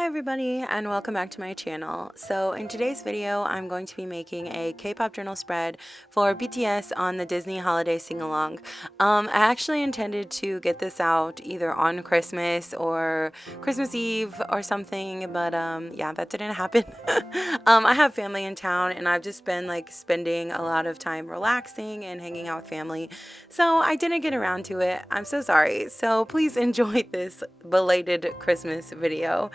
Hi everybody and welcome back to my channel. So in today's video I'm going to be making a K-pop journal spread for BTS on the Disney holiday sing-along. I actually intended to get this out either on Christmas or Christmas Eve or something, but yeah, that didn't happen. I have family in town and I've just been like spending a lot of time relaxing and hanging out with family, so I didn't get around to it. I'm so sorry. So please enjoy this belated Christmas video.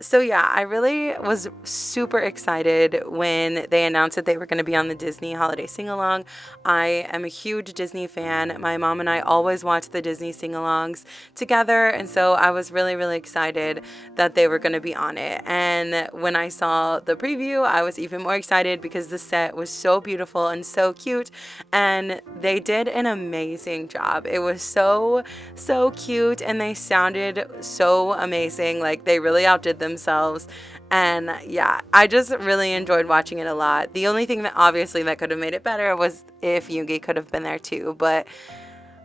So yeah, I really was super excited when they announced that they were going to be on the Disney holiday sing-along. I am a huge Disney fan. My mom and I always watch the Disney sing-alongs together, and so I was really excited that they were going to be on it. And when I saw the preview, I was even more excited because the set was so beautiful and so cute, and they did an amazing job. It was so cute, and they sounded so amazing. Like, they really outdid themselves. And yeah, I just really enjoyed watching it a lot. The only thing that obviously that could have made it better was if Yoongi could have been there too, but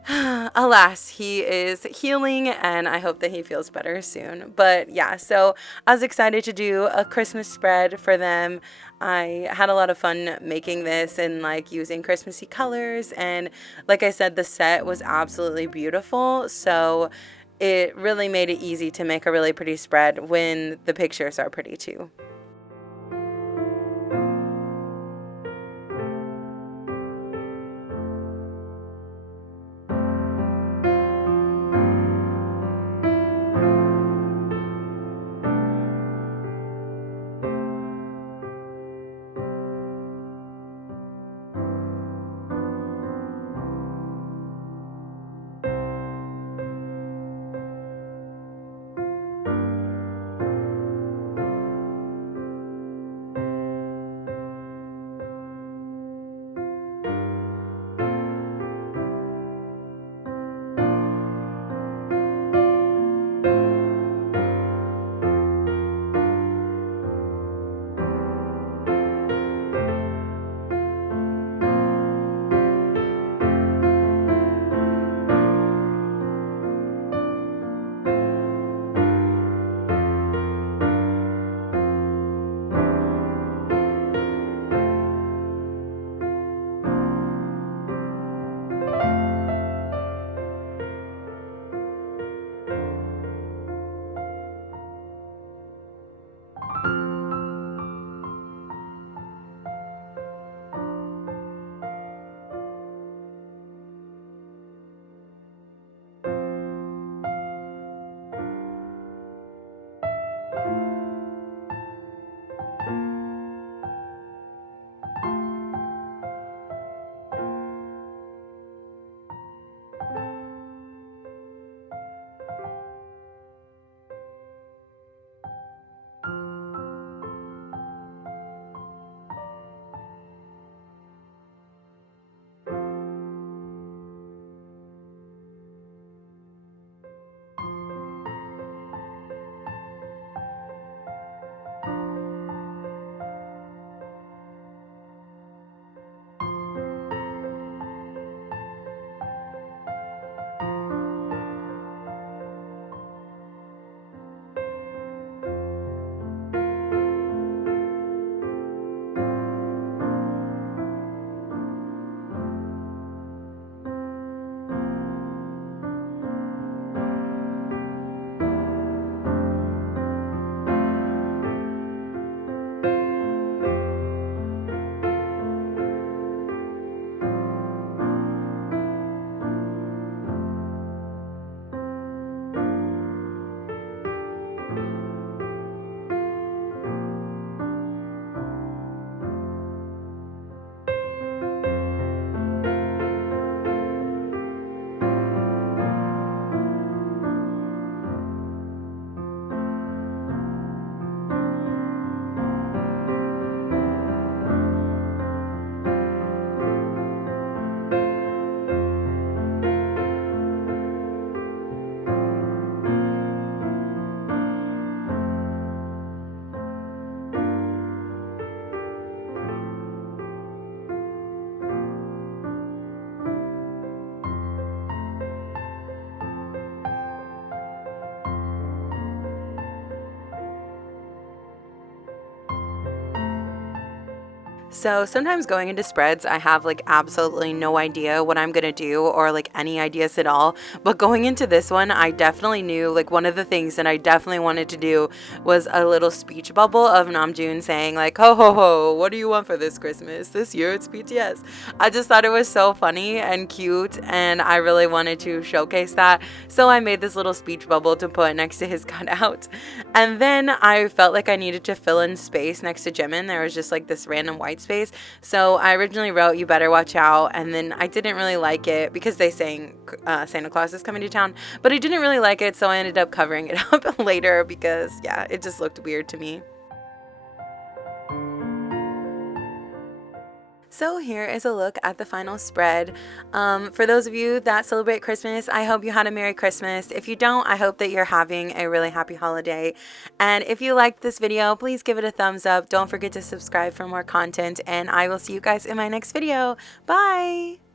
alas, he is healing and I hope that he feels better soon. But yeah, so I was excited to do a Christmas spread for them. I had a lot of fun making this and like using Christmassy colors, and like I said, the set was absolutely beautiful, so it really made it easy to make a really pretty spread when the pictures are pretty too. So sometimes going into spreads, I have like absolutely no idea what I'm gonna do or like any ideas at all. But going into this one, I definitely knew like one of the things that I definitely wanted to do was a little speech bubble of Namjoon saying like, "Ho ho ho, what do you want for this Christmas? This year it's BTS." I just thought it was so funny and cute, and I really wanted to showcase that. So I made this little speech bubble to put next to his cutout. And then I felt like I needed to fill in space next to Jimin. There was just like this random white space. So I originally wrote, "You better watch out." And then I didn't really like it because they sang Santa Claus is coming to town. But I didn't really like it. So I ended up covering it up later because, yeah, it just looked weird to me. So here is a look at the final spread. For those of you that celebrate Christmas, I hope you had a Merry Christmas. If you don't, I hope that you're having a really happy holiday. And if you liked this video, please give it a thumbs up. Don't forget to subscribe for more content, and I will see you guys in my next video. Bye!